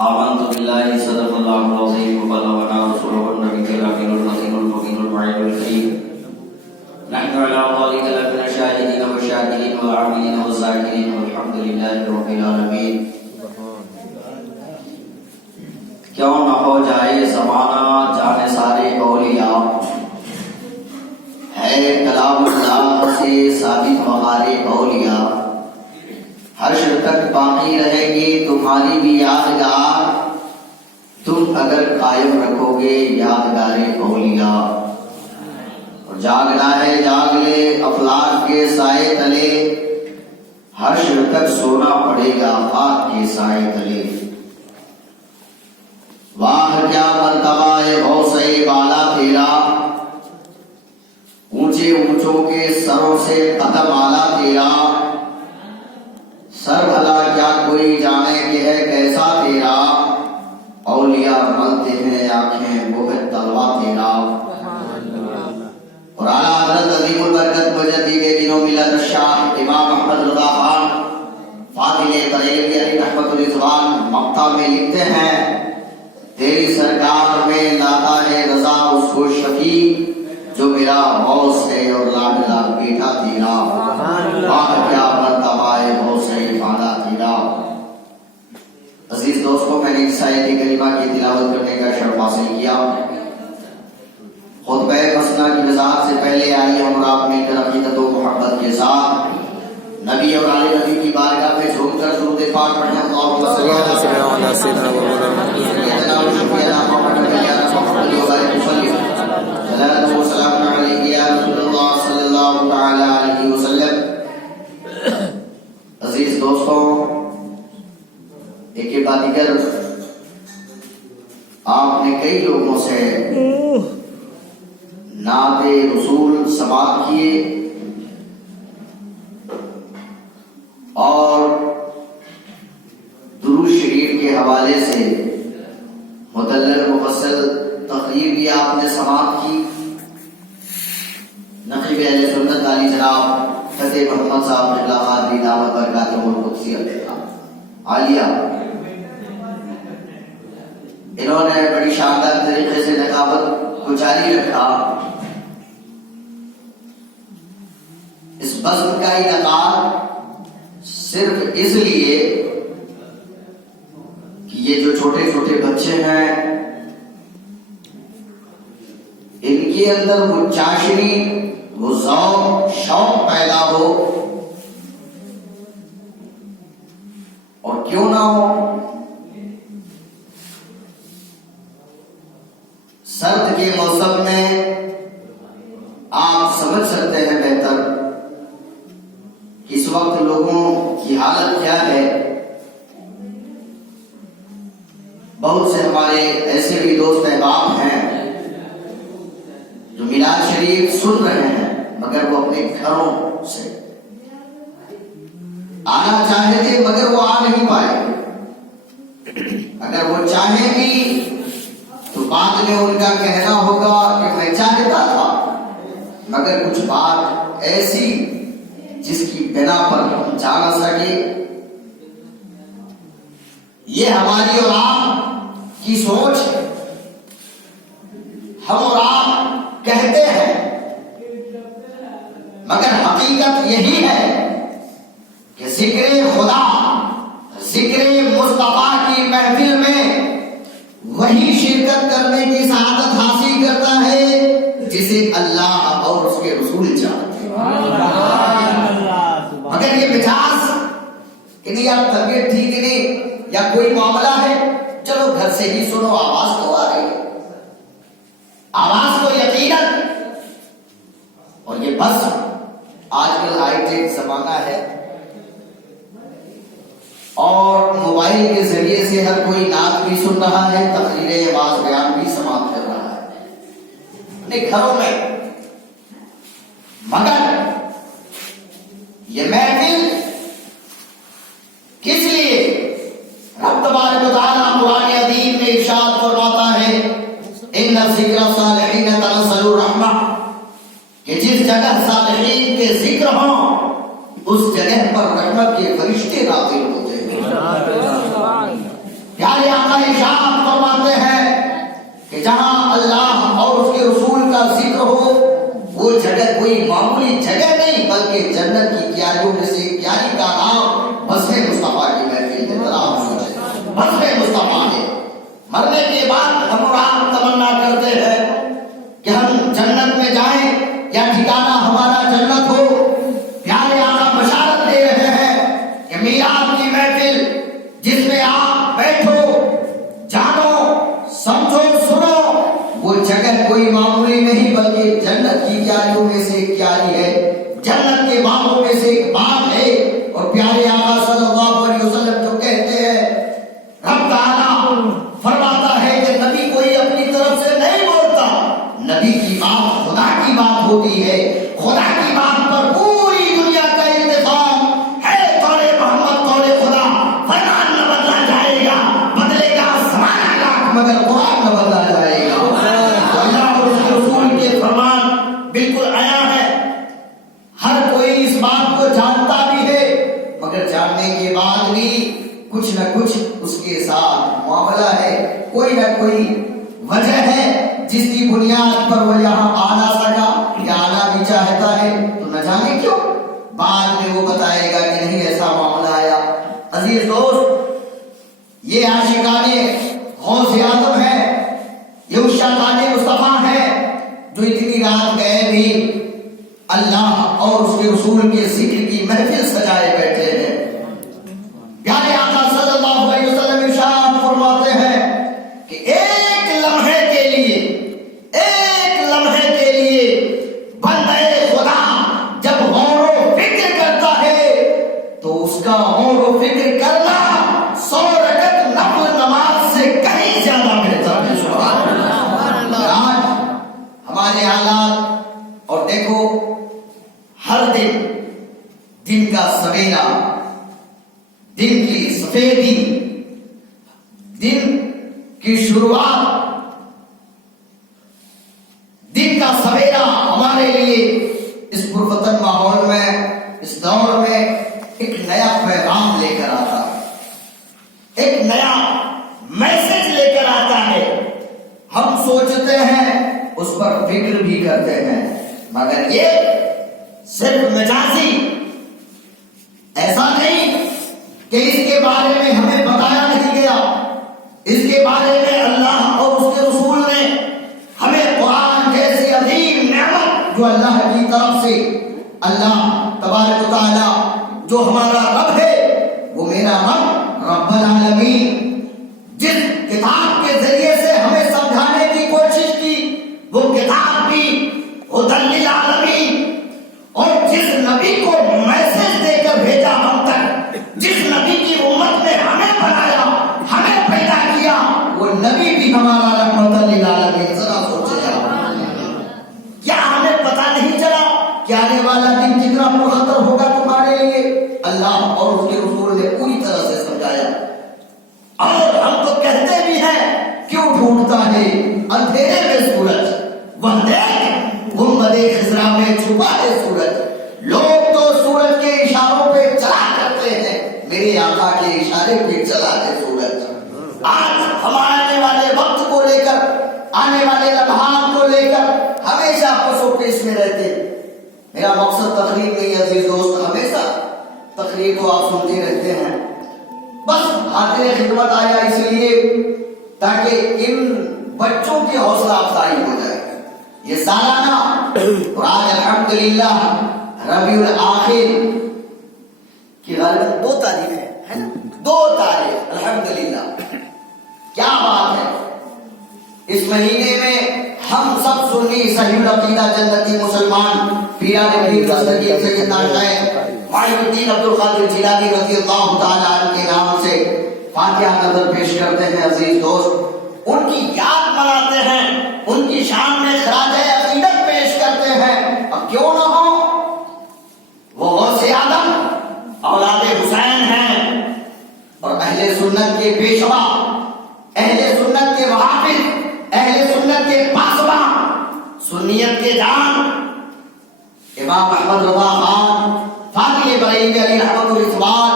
آمنت باللہ صدق اللہ العظیم وبلغنا رسولہ النبی الامین الرحیم المبین الوعید الکریم نحن علی ذلک لمن الشاہدین والشاکرین والعاملین والذاکرین والحمد للہ رب العالمین۔ کیوں نہ ہو جائے زمانہ جانے سارے اولیاء، ہے کلام اللہ سے ثابت وقار اولیاء، حشر تک باقی رہے گی تمہاری بھی یادگار، تم اگر قائم رکھو گے یادگار اولیاء۔ اور جاگنا ہے جاگ لے افلاک کے سائے تلے، حشر تک سونا پڑے گا خاک کے سائے تلے۔ واہ کیا مرتبہ ہے غوثِ بالا تیرا، اونچے اونچوں کے سروں سے قدم آلا تیرا، سر بھلا کیا کوئی جانے کہ ہے کیسا تیرا، اولیاء ملتے ہیں آنکھیں وہ ہے تلوا تیرا۔ اور اعلیٰ حضرت عظیم البرکت مجدد دین و ملت الشاہ امام احمد رضا خان فاضل بریلوی علیہ رحمۃ الرضوان مقطع میں لکھتے ہیں، تیری سرکار میں لاتا ہے رضا اس کو شفیع، جو میرا غوث ہے اور لاڈلا بیٹا تیرا، واہ کیا مرتبہ ہے غوثِ بالا تیرا۔ عزیز دوستوں، میں نے اس آیت کریمہ کی تلاوت کرنے کا شرف حاصل کیا۔ خطبہ مثنیٰ کی وضاحت سے پہلے آئیے ہم آپ مل کر عقیدت و محبت کے ساتھ نبی اور آل نبی کی بارگاہ میں جھوم کر درود پاک پڑھیں۔ اللہم صلی علی سیدنا محمد صلاۃ و سلام علیک یا رسول اللہ صلی اللہ تعالی علیہ وسلم۔ عزیز دوستوں، ایک بات دیگر، آپ نے کئی لوگوں سے نعت رسول سماعت کیے اور درود شریف کے حوالے سے مدلل مفصل تقریر بھی آپ نے سماعت کی۔ نقیب اہل سنت علی جناب فتح محمد صاحب نے قادری دعوت برکاتہ القدسیہ عالیہ، انہوں نے بڑی شاندار طریقے سے نقابت کو جاری رکھا۔ اس بزم کا انعقاد صرف اس لیے کہ یہ جو چھوٹے چھوٹے بچے ہیں ان کے اندر وہ چاشنی، وہ ذوق شوق پیدا ہو، اور کیوں نہ ہو سرد کے موسم میں آپ سمجھ سکتے ہیں بہتر کہ اس وقت لوگوں کی حالت کیا ہے۔ بہت سے ہمارے ایسے بھی دوست احباب ہیں جو میلاد شریف سن رہے ہیں مگر وہ اپنے گھروں سے آنا چاہے تھے مگر وہ آ نہیں پائے۔ اگر وہ چاہیں بھی تو بعد میں ان کا کہنا ہوگا کہ میں چاہتا تھا مگر کچھ بات ایسی جس کی بنا پر ہم جا نہ سکے۔ یہ ہماری اور آپ کی سوچ ہے۔ ہم اور آپ کہتے ہیں مگر حقیقت یہی ہے کہ ذکر خدا، ذکر مصطفیٰ کی محفل میں وہی شرکت کرنے کی سعادت حاصل کرتا ہے جسے اللہ اور اس کے رسول چاہتے ہیں۔ مگر یہ مجاز کہ نہیں یار طبیعت ٹھیک نہیں یا کوئی معاملہ ہے، چلو گھر سے ہی سنو، آواز تو آ رہی ہے، آواز تو یقیناً۔ اور یہ بس آج کل ہائی ٹیک زمانہ ہے اور موبائل کے ذریعے سے ہر کوئی نعت بھی سن رہا ہے، تقریریں واعظ بیان بھی سماعت کر رہا ہے اپنے گھروں میں۔ مگر یہ محفل کس لیے؟ رب تبارک و تعالیٰ قرآن عظیم میں ارشاد فرماتا ہے ان ذکر صالحین تنزل الرحمہ، کہ جس جگہ صالحین کے ذکر ہوں اس جگہ پر رحمت کے فرشتے نازل ہوتے ہیں۔ پیارے آقا ارشاد فرماتے ہیں کہ جہاں اللہ اور اس کے رسول کا ذکر ہو وہ جگہ کوئی معمولی جگہ نہیں بلکہ جنت کی کیاریوں میں سے کیاری کا نام بسم مصطفیٰ کی محفل ہے، بسم مصطفیٰ ہے۔ مرنے کے بعد ہم اور آپ تمنا کرتے ہیں کہ ہم جنت میں جائیں یا ٹھکانہ ہمارا جنت ہو۔ پیارے آقا بشارت دے رہے ہیں کہ میلاد کی محفل جس میں آپ بیٹھو، جانو، سمجھو، سنو، وہ جگہ کوئی معمولی نہیں بلکہ جنت کی کیاریوں میں سے ایک کیاری ہے، جنت کے باغوں میں سے ایک باغ ہے۔ اور پیارے آقا صلی اللہ علیہ وسلم جو کہتے ہیں، رب تعالیٰ فرماتا ہے کہ نبی کوئی اپنی طرف سے نہیں بولتا، نبی کی بات خدا کی بات ہوتی ہے، خدا کی بات پر پوری دنیا کا انتظام ہے۔ قول محمد قول خدا، فرمان نہ بدلا جائے گا، بدلے گا زمانہ لاکھ مگر قرآن نہ بدلا جائے گا۔ اللہ اور اس کے رسول کے فرمان بالکل آیا ہے، ہر کوئی اس بات کو جانتا بھی ہے، مگر جاننے کے بعد بھی کچھ نہ کچھ اس کے ساتھ معاملہ ہے، کوئی نہ کوئی وجہ ہے جس کی بنیاد پر وہ یہاں آنا سکا یا آنا بھی چاہتا ہے، تو نہ جانے کیوں بعد میں وہ بتائے گا کہ نہیں ایسا معاملہ آیا۔ عزیز دوست، یہ عاشقان غوث اعظم ہے، یہ عشاقان مصطفیٰ ہے جو اتنی رات گئے بھی اللہ اور اس کے رسول کے ذکر کی محفل سجائے بیٹھے ہیں۔ پیارے آقا صلی اللہ علیہ وسلم ارشاد فرماتے ہیں کہ ایک لمحے کے لیے بندے خدا جب غور و فکر کرتا ہے تو اس کا غور و فکر کرنا 100 رکعت نفل نماز سے کہیں زیادہ بہتر ہے۔ سبحان اللہ۔ آج ہمارے حالات اور دیکھو، ہر دن کا سویرا، دن کی سفیدی، دن کی شروعات، دن کا سویرا ہمارے لیے اس پرفتن ماحول میں، اس دور میں ایک نیا پیغام لے کر آتا ہے، ایک نیا میسج لے کر آتا ہے۔ ہم سوچتے ہیں، اس پر فکر بھی کرتے ہیں، مگر یہ صرف مجازی، ایسا نہیں کہ اس کے بارے میں ہمیں بتایا نہیں گیا، اس کے بارے میں اللہ اور اس کے رسول نے ہمیں قرآن جیسی عظیم نعمت جو اللہ کی طرف سے، اللہ تبارک و تعالی جو ہمارا رب ہے، وہ میرا رب رب العالمین جس کتاب کے ذریعے سے ہمیں سمجھانے کی کوشش کی، وہ کتاب بھی ہدی للعالمین، اور جس نبی کو میسج دے کر بھیجا ہم تک، جس نبی کی امت میں ہمیں بنایا، ہمیں پیدا کیا، وہ نبی بھی ہمارا رحمت للعالمین۔ ذرا سوچے کیا ہمیں پتہ نہیں چلا کہ آنے والا دن کتنا پرخطر ہوگا تمہارے لیے؟ اللہ اور اس کے رسول نے پوری طرح سے سمجھایا، اور ہم تو کہتے بھی ہیں کیوں ڈھونڈتا ہے اندھیرے میں سورج، وہ دیکھ گنبد خضرا میں چھپا ہے سورج۔ لوگ تو سورج کے اشاروں پہ چلا کرتے ہیں، میرے آقا کے اشارے پہ چلا ہے سورج۔ آج ہم آنے والے وقت کو لے کر، آنے والے لمحات کو لے کر ہمیشہ پس و پیش میں رہتے۔ میرا مقصد تقریر نہیں ہے عزیز دوست، ہمیشہ تقریر کو آپ سنتے رہتے ہیں، بس خاطر خدمت آیا اس لیے تاکہ ان بچوں کی حوصلہ افزائی ہو جائے۔ یہ سالانہ اور آج الحمدللہ ربیع الاخر کی غالباً 2 تاریخ ہے نا، 2 تاریخ، الحمدللہ کیا بات ہے۔ اس مہینے میں ہم سب سنی صحیح العقیدہ جنتی مسلمان پیران پیر دستگیر سیدنا شیخ معین الدین عبد القادر جیلانی رضی اللہ تعالیٰ عنہ کے نام سے فاتحہ نظر پیش کرتے ہیں۔ عزیز دوست، ان کی یاد مناتے ہیں، ان کی شان میں خراج عقیدت پیش کرتے ہیں۔ اب کیوں نہ ہو، وہ غوث اعظم اولاد حسین ہیں اور اہل سنت کے پیشوا، اہل سنت کے محافظ، اہل سنت کے پاسباں، سنیت کے جان امام احمد رضا خان فاضل بریلوی علی رحمۃ الاسوال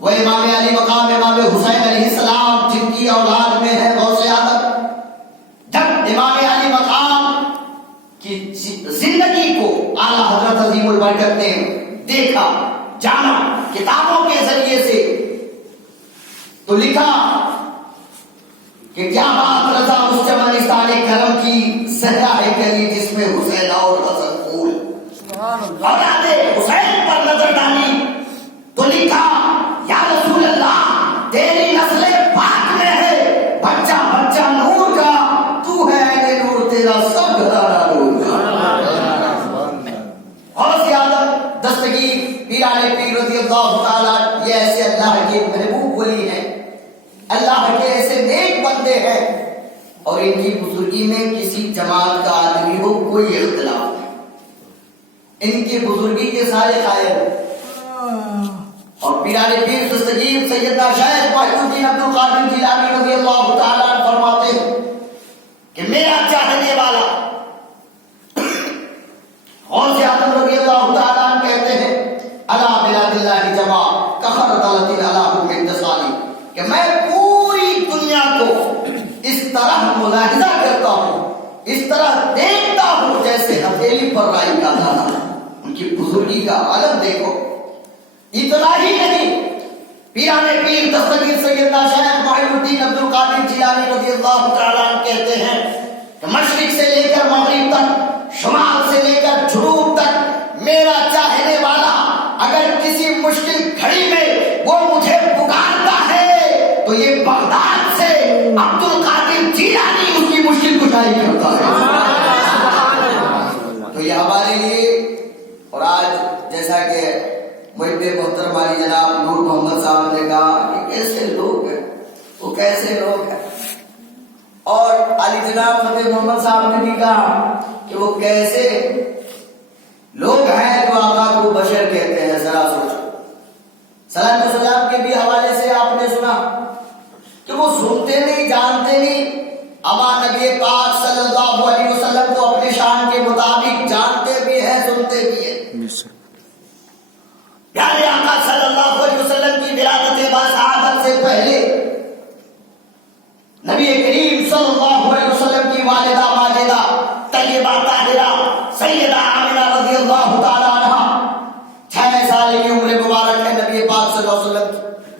و امام علی مقام امام حسین علیہ السلام، جن کی بابرکت نے دیکھا جانا کتابوں کے ذریعے سے تو لکھا کہ کیا بات رضا اس چمنستان کرم کی زہرا ہے کری جس میں حسین اور حسن پھول اولاد حسین پر نظر ڈالی تو لکھا یا رسول اللہ تیری نسل پاک میں ہے بچہ بچہ نور کا تو ہے اے نور تیرا سب گھرانہ نور کا اور زیادہ دستگیر پیران پیر رضی اللہ تعالیٰ یہ ایسے اللہ کے محبوب ولی ہیں اللہ کے ایسے نیک بندے ہیں اور ان کی بزرگی میں کسی جماعت کا آدمی ہو کوئی اختلاف نہیں ان کی بزرگی کے سارے قائل اور پیران پیر دستگیر سیدنا شیخ محی الدین عبد القادر جیلانی رضی اللہ تعالیٰ فرماتے ہیں کہ میرا چاہنے والا اور سے آدم رضی اللہ تعالیٰ کہتے ہیں علا بلاد اللہ جمع کخر دلت الالہ من تصالی کہ میں پوری دنیا کو اس طرح ملاحظہ کرتا ہوں اس طرح دیکھتا ہوں جیسے ہتھیلی پر رائی کا دانا ان کی بزرگی کا عالم دیکھو اتنا ہی نہیں پیران پیر دستگیر سیدنا شیخ محی الدین عبد القادر جیلانی رضی اللہ تعالیٰ کہتے ہیں کہ مشرق سے لے کر مغرب تک شمال سے لے کر جنوب تک میرا چاہنے والا اگر کسی مشکل گھڑی میں وہ مجھے پکارتا ہے تو یہ بغداد سے عبد القادر جیلانی اس کی مشکل کشائی کرتا ہے تو یہ ہمارے لیے اور آج جیسا کہ محب محترم علی جناب نور محمد صاحب نے کہا کہ کیسے لوگ ہیں وہ کیسے لوگ ہیں اور علی جناب فتح محمد صاحب نے بھی کہا کہ وہ کیسے لوگ ہیں جو آقا کو بشر کہتے ہیں ذرا سوچو صلاۃ و سلام کے بھی حوالے سے آپ نے سنا کہ وہ سنتے نہیں جانتے نہیں اما نبی پاک صلی اللہ علیہ وسلم کو اپنے شان کے مطابق جانتے بھی ہیں سنتے بھی ہیں پیارے آقا صلی اللہ علیہ وسلم کی ولادت باسعادت سے پہلے نبی کریم صلی اللہ علیہ وسلم کی والدہ ماجدہ طیبہ طاہرہ سیدہ آمنہ رضی اللہ تعالیٰ عنہ 6 سال کی عمر مبارک ہے نبی پاک صلی اللہ علیہ وسلم کی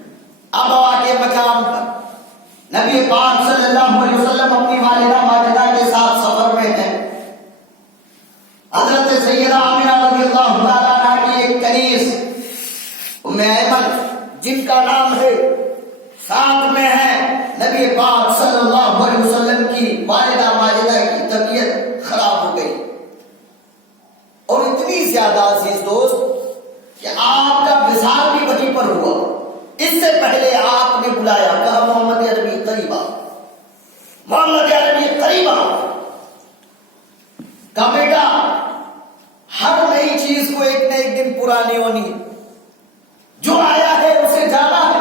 ابوا کے مقام پر نبی پاک صلی اللہ علیہ وسلم اپنی والدہ ماجدہ کے ساتھ سفر میں ہیں حضرت سیدہ آمنہ رضی اللہ تعالیٰ عنہ کی ایک کنیز ام ایمن جن کا نام ہے ساتھ میں ہے نبی پاک صلی اللہ علیہ وسلم کی والدہ ماجدہ کی طبیعت خراب ہو گئی اور اتنی زیادہ عزیز دوست کہ آپ کا وصال بھی وہیں پر ہوا اس سے پہلے آپ نے بلایا کہا محمد عربی قریبا محمد عربی قریبا کہا بیٹا ہر نئی چیز کو ایک نہ ایک دن پرانی ہونی ہے جو آیا ہے اسے جانا ہے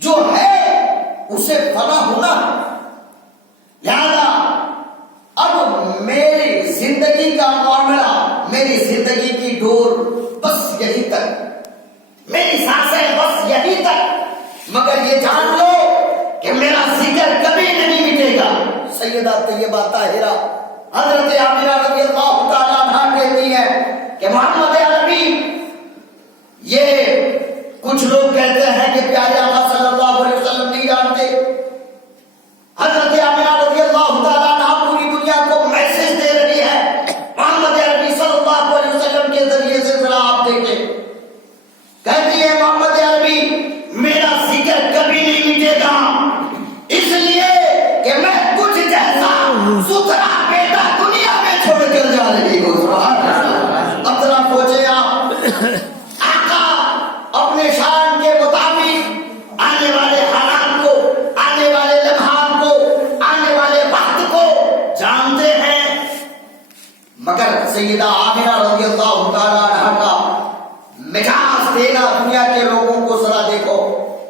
جو ہے اسے فنا ہونا لہذا اب میری زندگی کا معاملہ میری زندگی کی ڈور بس یہی تک میری سانسیں بس یہی تک مگر یہ جان لو کہ میرا ذکر کبھی نہیں مٹے گا سیدہ طیبہ طاہرہ حضرت آمنہ رضی اللہ تعالیٰ عنہ کہتی ہے کہ محمد عربی یہ کچھ لوگ کہتے ہیں کہ پیارے آقا صلی اللہ علیہ وسلم نہیں جانتے حضرت آمنہ رضی اللہ تعالیٰ عنہ پوری دنیا کو میسج دے رہی ہے محمد عربی صلی اللہ علیہ وسلم کے ذریعے سے ذرا آپ دیکھیں کہتی ہے محمد عربی میرا ذکر کبھی نہیں مٹے گا اس لیے کہ میں کچھ جیسا ستھرا بیٹا دنیا میں چھوڑ کر جا رہی ہوں اب ذرا سوچے آپ اپنے شان کے مطابق آنے والے حالات کو آنے والے لمحات کو آنے والے وقت کو جانتے ہیں مگر سیدہ آمنہ رضی اللہ تعالیٰ عنہ کا مجاز دینا دنیا کے لوگوں کو ذرا دیکھو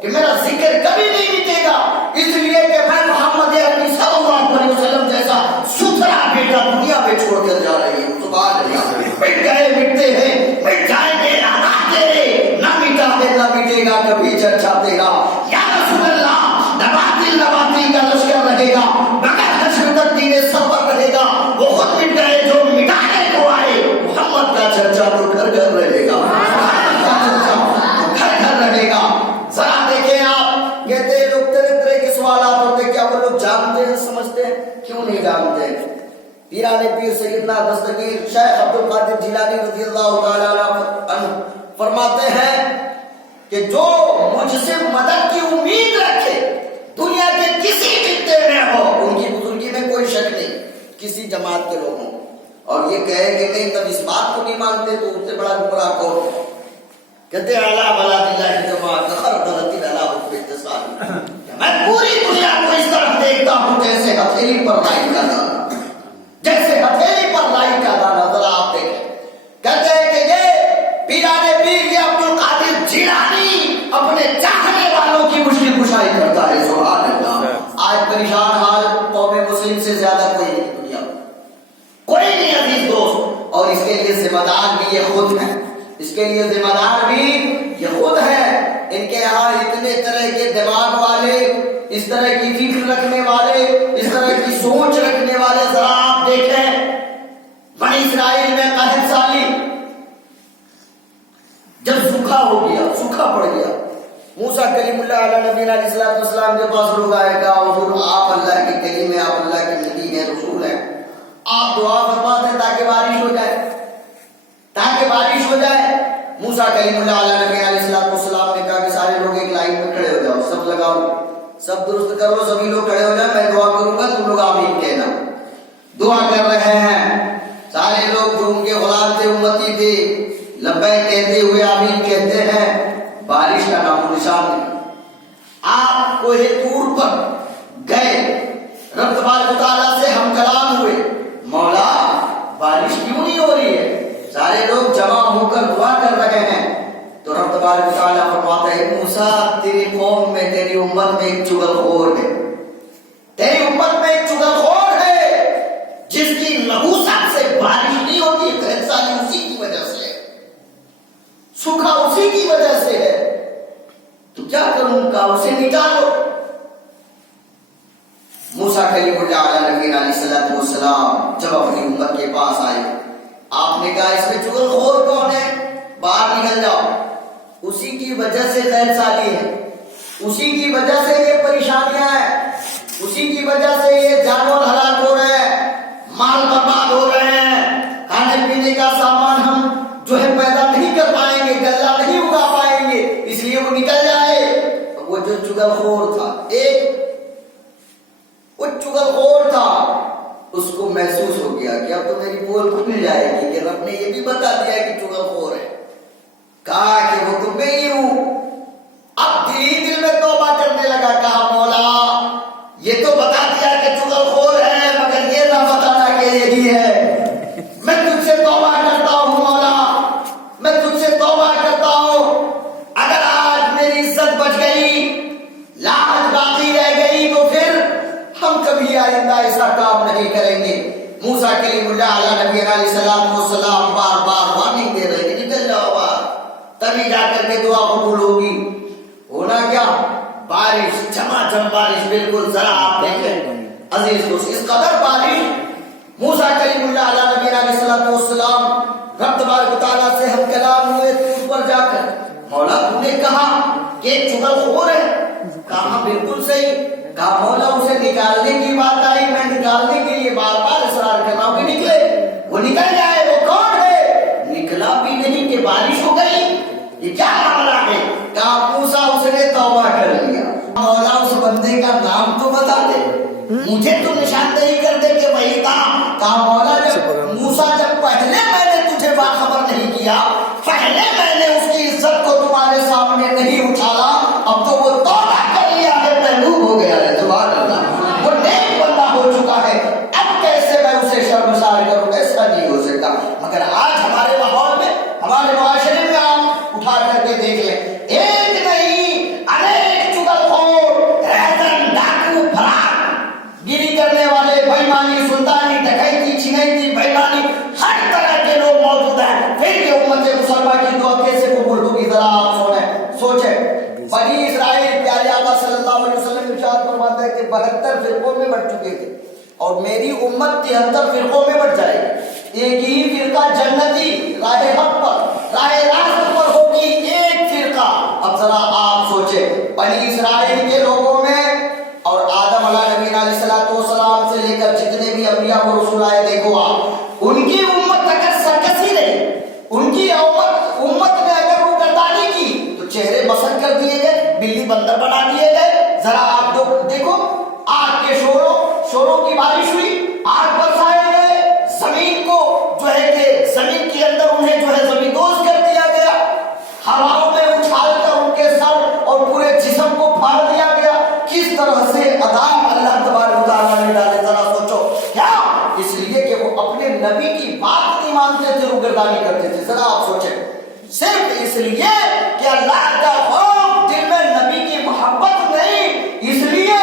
کہ میرا ذکر کبھی نہیں مٹے گا اس لیے کہ میں محمد عربی صلی اللہ علیہ وسلم جیسا ستھرا بیٹا دنیا میں چھوڑ کر جا رہی ہوں سبحان اللہ مٹ گئے مٹتے ہیں مٹ جائیں گے نہ مٹا دے نہ مٹے گا کبھی چرچا تیرا یا رسول اللہ نباتی کا لشکر رہے گا مگر حشر تک دین سفر رہے گا وہ خود مٹ گئے جو مٹانے کو آئے جانتے ہیں. پیران پیر سیدنا دستگیر شیخ عبد القادر جیلانی رضی اللہ تعالی عنہ فرماتے ہیں کہ جو مجھ سے مدد کی امید رکھے دنیا کے کسی خطے میں ہو، ان کی بزرگی میں کوئی شک نہیں، کسی جماعت کے لوگوں، اور یہ کہے کہ نہیں تب اس بات کو نہیں مانتے تو اس سے بڑا گمراہ کون ہے؟ کہتے ہیں اعلیٰ بلا دلہ جماعت خر بلتی اعلیٰ حکم اتصال. میں پوری دنیا کو اس طرح دیکھتا ہوں جیسے ہتھیلی پر لائی کا دانا، جیسے ہتھیلی پر لائی کا دانا. ذرا آپ دیکھیں، کہتے ہیں کہ یہ پیران پیر یہ عبد القادر جیلانی اپنے چاہنے والوں کی مشکل کشائی کرتا ہے. سبحان اللہ. آج پریشان حال قوم مسلم سے زیادہ کوئی نہیں دنیا میں، کوئی نہیں عزیز دوست، اور اس کے لیے ذمہ دار بھی یہ خود ہے، اس کے لیے ذمہ دار بھی یہ خود ہے. ان کے یہاں اتنے طرح کے دماغ والے، اس طرح کی فکر رکھنے والے، اس طرح کی سوچ رکھنے والے، ذرا آپ دیکھیں بنی اسرائیل میں قحط سالی جب سوکھا ہو گیا، سوکھا پڑ گیا، موسیٰ کلیم اللہ علیہ نبی علیہ السلام کے پاس لوگ آئے گا، حضور آپ اللہ کی کلیم ہیں، آپ اللہ کی نبی ہیں، رسول ہیں، آپ دعا فرما دیں تاکہ بارش ہو جائے، تاکہ بارش ہو جائے. موسیٰ کلیم اللہ علیہ نبی علیہ السلام نے کہا کہ سارے لوگ ایک لائن میں کھڑے ہو جاؤ، سب لگاؤ، سب درست کرو، سبھی لوگ کھڑے ہو جائیں، میں دعا کروں گا تم لوگ آمین کہنا. دعا کر رہے ہیں سارے لوگ جو ان کے غلام تھے، امتی تھے، لبیک کہتے ہوئے آمین کہتے ہیں. بارش کا نام و نشان نہیں. آپ کوہ طور پر گئے، رب تبارک تعالیٰ سے ہم کلام ہوئے، مولا بارش کیوں نہیں ہو رہی ہے؟ سارے لوگ جمع ہو کر دعا کر رہے ہیں. تو رب تبارک تعالیٰ فرماتا ہے موسیٰ تیری قوم میں، تیری امت میں ایک چغل خور ہے، تیری امت میں ایک چغل خور ہے جس کی نحوست سے بارش نہیں ہوتی. قحط سالی اسی کی وجہ سے ہے، سوکھا اسی کی وجہ سے ہے. تو کیا کروں گا؟ اسے نکالو. موسیٰ کلیم اللہ علیہ نبی علیہ السلام جب اپنی امت کے پاس آئے، آپ نے کہا اس میں چغل خور کون ہے؟ باہر نکل جاؤ. اسی کی وجہ سے قحط سالی ہے، اسی کی وجہ سے یہ پریشانیاں ہیں، اسی کی وجہ سے یہ جانور ہلاک ہو رہے ہیں، مال برباد ہو رہے ہیں، کھانے پینے کا سامان ہم جو ہے پیدا نہیں کر پائیں گے، غلہ نہیں اگا پائیں گے، اس لیے وہ نکل جائے. وہ جو چغل خور تھا، ایک وہ چغل خور تھا، اس کو محسوس ہو گیا کہ اب تو میری پول کھل جائے گی کہ رب نے یہ بھی بتا دیا کہ چغل خور ہے. کہا کہ وہ تو میں ہی ہوں. اب دل ہی دل میں توبہ کرنے لگا، کہا مولا یہ تو بتا دیا کہ چغل خور ہے، مگر یہ نہ بتانا کہ یہی ہے. میں تجھ سے توبہ کرتا ہوں مولا، میں تجھ سے توبہ کرتا ہوں. اگر آج میری عزت بچ گئی، لاج باقی رہ گئی، تو پھر ہم کبھی آئندہ ایسا کام نہیں کریں گے. موسیٰ کلیم اللہ علیہ نبی علیہ السلام بار بار وارننگ دے رہے ہیں، نکل جاؤ باہر، تبھی جا کر کے دعا قبول ہوگی. ہونا کیا؟ بارش، جھماجھم بارش. بالکل ذرا آپ دیکھیں عزیز دوست، اس قدر بارش. موسیٰ کلیم اللہ علیہ نبی علیہ السلام رب تبارک تعالیٰ سے ہم کلام ہوئے اوپر جا کر، مولا تم نے کہا کہ ایک چغل خور ہے. کہا بالکل صحیح. کہا مولا اسے نکالنے کی بات آئی، میں نکالنے کے لیے بار بار اصرار کر رہا ہوں کہ نکلے، وہ نکل جائے. وہ کون ہے؟ نکلا بھی نہیں کہ بارش ہو گئی. یہ کیا معاملہ ہے؟ کہا موسیٰ اس نے توبہ کر لیا. مولا اس بندے کا نام تو بتا دے، مجھے تو نشاندہی کر دے کہ وہی تھا. کہا مولا جب موسیٰ جب پہلے میں نے تجھے باخبر نہیں کیا، پہلے میں نے اس کی عزت کو تمہارے سامنے نہیں اٹھالا، اب تو وہ توبہ کر لیا ہے، محبوب ہو گیا ہے. سبحان اللہ، وہ نیک بندہ ہو چکا ہے، اب کیسے میں اسے شرمسار کروں؟ ایسا نہیں ہو سکتا. مگر آج ہمارے ماحول میں، ہمارے معاشرے میں آپ اٹھا کر کے دیکھ لیں، ایک نہیں انیک چغل خور، ریزن، ڈاکو، فرار گیری کرنے والے، بےایمانی، سلطانی، ڈکیتی، چھینیتی، بےایمانی، ہر طرح کے لوگ موجود ہیں. پھر یہ امت مسلمہ کی دعا کیسے قبول ہوگی؟ ذرا آپ سوچیں. بنی اسرائیل پیارے آقا صلی اللہ علیہ وسلم ارشاد فرماتے ہیں کہ 72 فرقوں میں بٹ چکے تھے، اور میری امت 73 فرقوں میں بٹ جائے گی. ایک ہی فرقہ جنتی راہ حق پر، راہ راست پر ہوگی، ایک فرقہ. اب ذرا آپ سوچیں، بنی اسرائیل کے لوگوں میں اور آدم علیہ نبی علیہ السلام سے لے کر جتنے بھی ذرا آپ دیکھو آگ کے شوروں کی بارش ہوئی، آگ برسائے گئے، زمین کو جو ہے کہ زمین کے اندر انہیں جو ہے زمیندوز کر دیا گیا، ہواؤں میں اچھال کر ان کے سر اور پورے جسم کو پھاڑ دیا گیا۔ کس طرح سے عذاب اللہ تبارک و تعالیٰ نے ڈالے، ذرا سوچو۔ کیا؟ اس لیے کہ وہ اپنے نبی کی بات نہیں مانتے تھے، روگردانی کرتے تھے۔ ذرا آپ سوچیں، صرف اس لیے کہ اللہ کا خوف، دل میں نبی کی محبت نہیں، اس لیے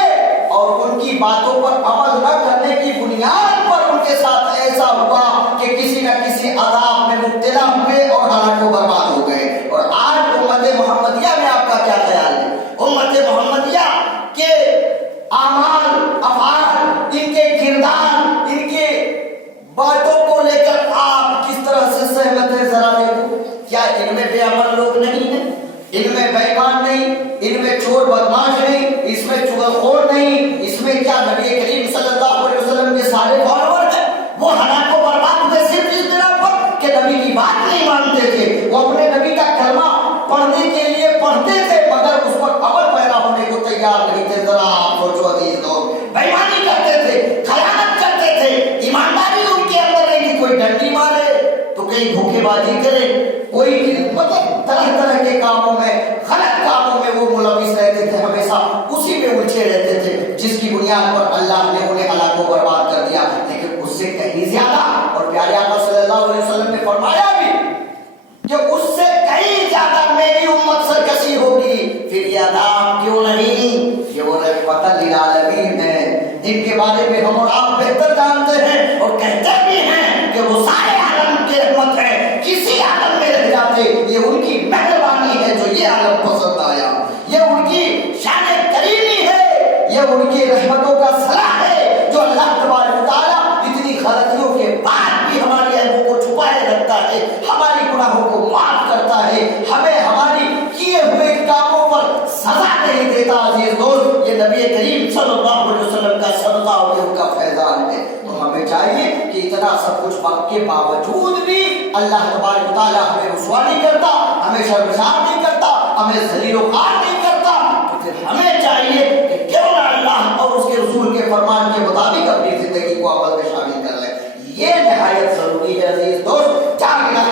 اور ان کی باتوں پر عمل نہ کرنے کی بنیاد پر ان کے ساتھ ایسا ہوا کہ کسی نہ کسی عذاب میں مبتلا ہوئے اور ہلاک و برباد ہو گئے۔ اور آج امت محمدیہ میں آپ کا کیا خیال ہے؟ امت محمدیہ کے اعمال، افعال، ان کے کردار، ان کے باتوں کو لے کر آپ کس طرح سے سہمت ہیں؟ ذرا دیکھو، کیا ان میں بے عمل لوگ نہیں ہیں؟ ان میں بے ایمان نہیں؟ ان میں چور بدماش نہیں؟ اس میں چغلخور نہیں؟ اس میں کیا نبی کریم صلی اللہ علیہ وسلم کے سارے فالوور ہیں؟ وہ ہلاک و برباد ہوئے صرف اس بنا پر کہ نبی کی بات نہیں مانتے تھے۔ وہ اپنے نبی کا کلمہ پڑھنے کے لیے پڑھتے تھے مگر اس پر عمل پیرا ہونے کو تیار نہیں تھے۔ ذرا آپ سوچو عزیز لوگ، بے ایمانی کرتے تھے، خیانت کرتے تھے، ایمانداری ان کے اندر نہیں تھی۔ کوئی ڈنڈی مارے تو کہیں دھوکے بازی کرے، کوئی مطلب طرح طرح کے کاموں میں، غلط کاموں میں وہ ملوث رہتے تھے، ہمیشہ اسی میں الجھے رہتے تھے، جس کی بنیاد پر اللہ نے انہیں ہلاک و برباد کر دیا۔ لیکن اس سے کہیں زیادہ، اور پیارے آقا صلی اللہ علیہ وسلم نے فرمایا بھی کہ اس سے کہیں زیادہ میری امت سرکشی ہوگی۔ پھر یہ عذاب کیوں نہیں؟ یہ وہ رحمت للعالمین ہے، جن کے بارے میں ہم اور آپ بہتر جانتے ہیں اور کہتے بھی ہیں کہ وہ سارے عالم کی رحمت ہے، کسی عالم میں رہ جاتے۔ یہ ان کی مہربانی ہے جو یہ عالم پسند آیا، یہ ان کی شان کریمی ہے، یہ ان کی رحمتوں کا صلاح ہے جو اللہ تبارک و تعالیٰ اتنی غلطیوں کے بعد بھی ہماری عیبوں کو چھپائے رکھتا ہے، ہماری گناہوں کو معاف کرتا ہے، ہمیں ہماری کیے ہوئے کاموں پر سزا نہیں دیتا۔ عزیز دوست، یہ نبی کریم صلی اللہ علیہ وسلم کا صدقہ اور ان کا فیضان ہے۔ تو ہمیں چاہیے کہ اتنا سب کچھ وقت کے باوجود بھی اللہ تبارک و تعالیٰ ہمیں رسوا نہیں کرتا، ہمیں شرمسار نہیں کرتا، ہمیں ذلیل و خوار نہیں کرتا، تو پھر ہمیں